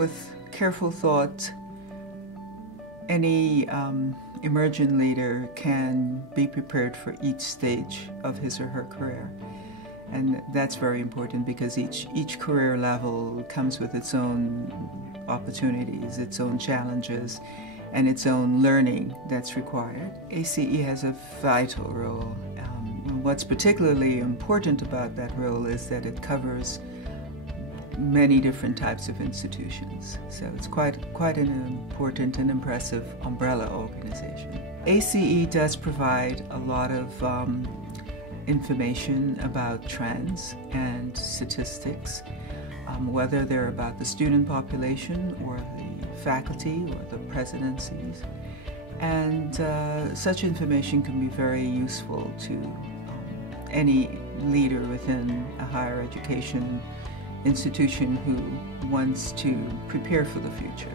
with careful thought, any emerging leader can be prepared for each stage of his or her career. And that's very important because each career level comes with its own opportunities, its own challenges, and its own learning that's required. ACE has a vital role. What's particularly important about that role is that it covers many different types of institutions. So it's quite an important and impressive umbrella organization. ACE does provide a lot of information about trends and statistics, whether they're about the student population or the faculty or the presidencies. And such information can be very useful to any leader within a higher education institution who wants to prepare for the future.